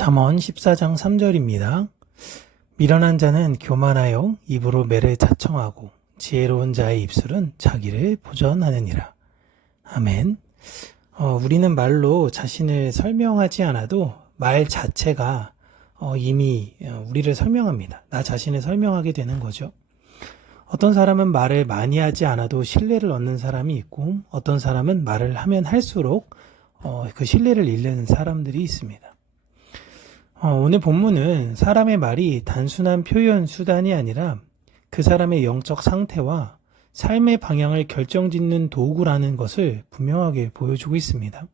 잠언 14장 3절입니다. 미련한 자는 교만하여 입으로 매를 자청하고 지혜로운 자의 입술은 자기를 보전하느니라. 아멘. 우리는 말로 자신을 설명하지 않아도 말 자체가 이미 우리를 설명합니다. 나 자신을 설명하게 되는 거죠. 어떤 사람은 말을 많이 하지 않아도 신뢰를 얻는 사람이 있고, 어떤 사람은 말을 하면 할수록 그 신뢰를 잃는 사람들이 있습니다. 오늘 본문은 사람의 말이 단순한 표현 수단이 아니라 그 사람의 영적 상태와 삶의 방향을 결정짓는 도구라는 것을 분명하게 보여주고 있습니다.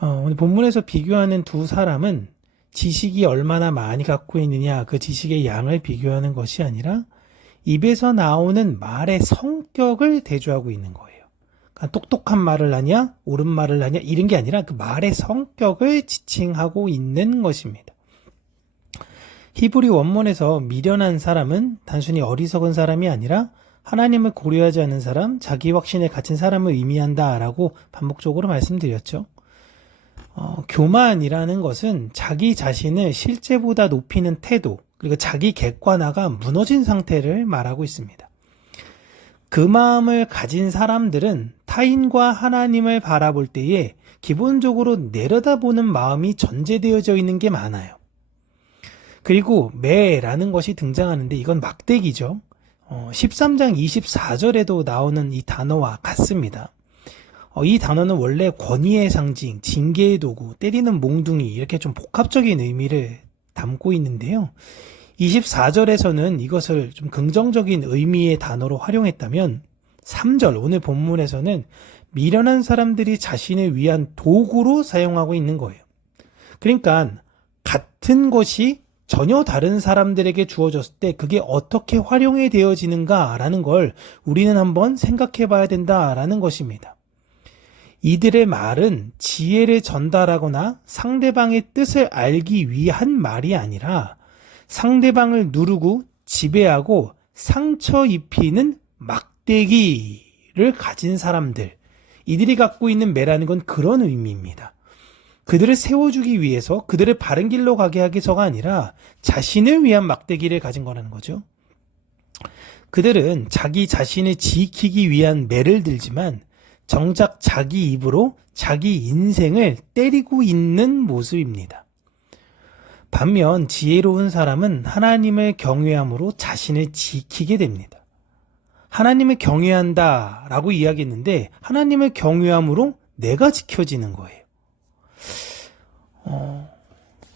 오늘 본문에서 비교하는 두 사람은 지식이 얼마나 많이 갖고 있느냐, 그 지식의 양을 비교하는 것이 아니라 입에서 나오는 말의 성격을 대조하고 있는 거예요. 그러니까 똑똑한 말을 하냐, 옳은 말을 하냐, 이런 게 아니라 그 말의 성격을 지칭하고 있는 것입니다. 히브리 원문에서 미련한 사람은 단순히 어리석은 사람이 아니라 하나님을 고려하지 않는 사람, 자기 확신에 갇힌 사람을 의미한다라고 반복적으로 말씀드렸죠. 교만이라는 것은 자기 자신을 실제보다 높이는 태도, 그리고 자기 객관화가 무너진 상태를 말하고 있습니다. 그 마음을 가진 사람들은 타인과 하나님을 바라볼 때에 기본적으로 내려다보는 마음이 전제되어져 있는 게 많아요. 그리고 매라는 것이 등장하는데 이건 막대기죠. 13장 24절에도 나오는 이 단어와 같습니다. 이 단어는 원래 권위의 상징, 징계의 도구, 때리는 몽둥이 이렇게 좀 복합적인 의미를 담고 있는데요. 24절에서는 이것을 좀 긍정적인 의미의 단어로 활용했다면 3절 오늘 본문에서는 미련한 사람들이 자신을 위한 도구로 사용하고 있는 거예요. 그러니까 같은 것이 전혀 다른 사람들에게 주어졌을 때 그게 어떻게 활용이 되어지는가라는 걸 우리는 한번 생각해 봐야 된다라는 것입니다. 이들의 말은 지혜를 전달하거나 상대방의 뜻을 알기 위한 말이 아니라 상대방을 누르고 지배하고 상처 입히는 막대기를 가진 사람들, 이들이 갖고 있는 매라는 건 그런 의미입니다. 그들을 세워주기 위해서 그들을 바른 길로 가게 하기 위해서가 아니라 자신을 위한 막대기를 가진 거라는 거죠. 그들은 자기 자신을 지키기 위한 매를 들지만 정작 자기 입으로 자기 인생을 때리고 있는 모습입니다. 반면 지혜로운 사람은 하나님을 경외함으로 자신을 지키게 됩니다. 하나님을 경외한다 라고 이야기했는데 하나님을 경외함으로 내가 지켜지는 거예요.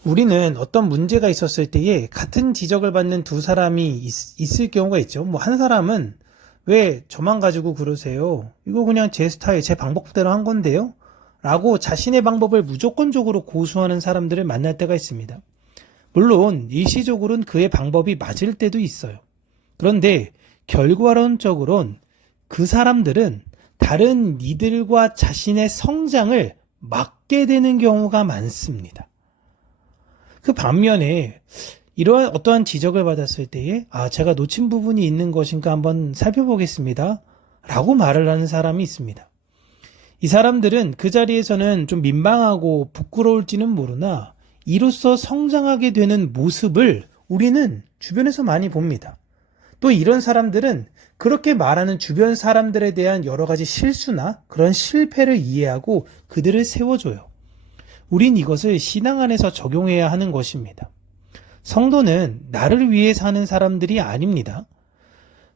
우리는 어떤 문제가 있었을 때에 같은 지적을 받는 두 사람이 있을 경우가 있죠. 한 사람은 왜 저만 가지고 그러세요? 이거 그냥 제 스타일, 제 방법대로 한 건데요? 라고 자신의 방법을 무조건적으로 고수하는 사람들을 만날 때가 있습니다. 물론 일시적으로는 그의 방법이 맞을 때도 있어요. 그런데 결과론적으론 그 사람들은 다른 이들과 자신의 성장을 막게 되는 경우가 많습니다. 그 반면에 이러한 어떠한 지적을 받았을 때에 제가 놓친 부분이 있는 것인가 한번 살펴보겠습니다 라고 말을 하는 사람이 있습니다. 이 사람들은 그 자리에서는 좀 민망하고 부끄러울지는 모르나 이로써 성장하게 되는 모습을 우리는 주변에서 많이 봅니다. 또 이런 사람들은 그렇게 말하는 주변 사람들에 대한 여러 가지 실수나 그런 실패를 이해하고 그들을 세워줘요. 우린 이것을 신앙 안에서 적용해야 하는 것입니다. 성도는 나를 위해 사는 사람들이 아닙니다.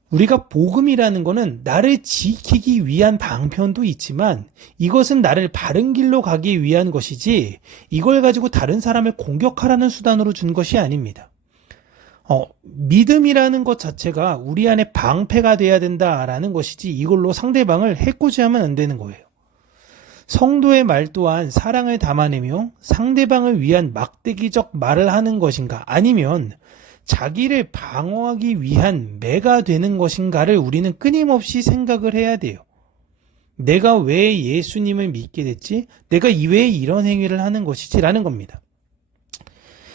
우리가 복음이라는 것은 나를 지키기 위한 방편도 있지만 이것은 나를 바른 길로 가기 위한 것이지 이걸 가지고 다른 사람을 공격하라는 수단으로 준 것이 아닙니다. 믿음이라는 것 자체가 우리 안에 방패가 돼야 된다라는 것이지 이걸로 상대방을 해코지하면 안 되는 거예요. 성도의 말 또한 사랑을 담아내며 상대방을 위한 막대기적 말을 하는 것인가 아니면 자기를 방어하기 위한 매가 되는 것인가를 우리는 끊임없이 생각을 해야 돼요. 내가 왜 예수님을 믿게 됐지? 내가 왜 이런 행위를 하는 것이지? 라는 겁니다.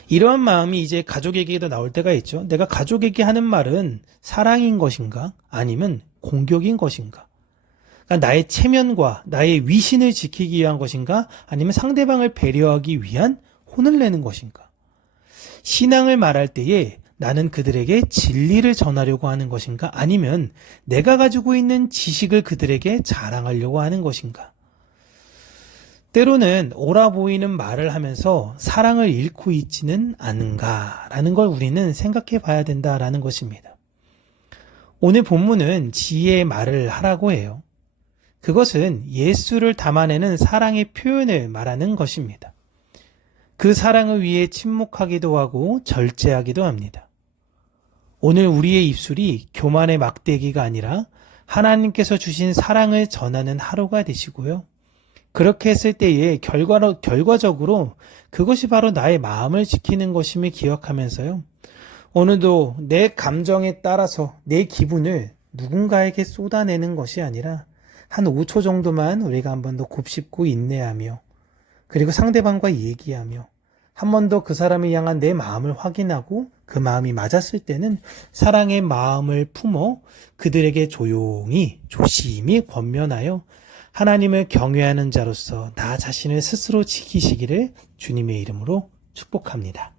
이러한 마음이 이제 가족에게도 나올 때가 있죠. 내가 가족에게 하는 말은 사랑인 것인가? 아니면 공격인 것인가? 그러니까 나의 체면과 나의 위신을 지키기 위한 것인가? 아니면 상대방을 배려하기 위한 혼을 내는 것인가? 신앙을 말할 때에 나는 그들에게 진리를 전하려고 하는 것인가? 아니면 내가 가지고 있는 지식을 그들에게 자랑하려고 하는 것인가? 때로는 옳아 보이는 말을 하면서 사랑을 잃고 있지는 않은가라는 걸 우리는 생각해 봐야 된다라는 것입니다. 오늘 본문은 지혜의 말을 하라고 해요. 그것은 예수를 담아내는 사랑의 표현을 말하는 것입니다. 그 사랑을 위해 침묵하기도 하고 절제하기도 합니다. 오늘 우리의 입술이 교만의 막대기가 아니라 하나님께서 주신 사랑을 전하는 하루가 되시고요. 그렇게 했을 때에 결과적으로 그것이 바로 나의 마음을 지키는 것임을 기억하면서요. 오늘도 내 감정에 따라서 내 기분을 누군가에게 쏟아내는 것이 아니라 한 5초 정도만 우리가 한 번 더 곱씹고 인내하며 그리고 상대방과 얘기하며 한 번 더 그 사람을 향한 내 마음을 확인하고 그 마음이 맞았을 때는 사랑의 마음을 품어 그들에게 조심히 권면하여 하나님을 경외하는 자로서 나 자신을 스스로 지키시기를 주님의 이름으로 축복합니다.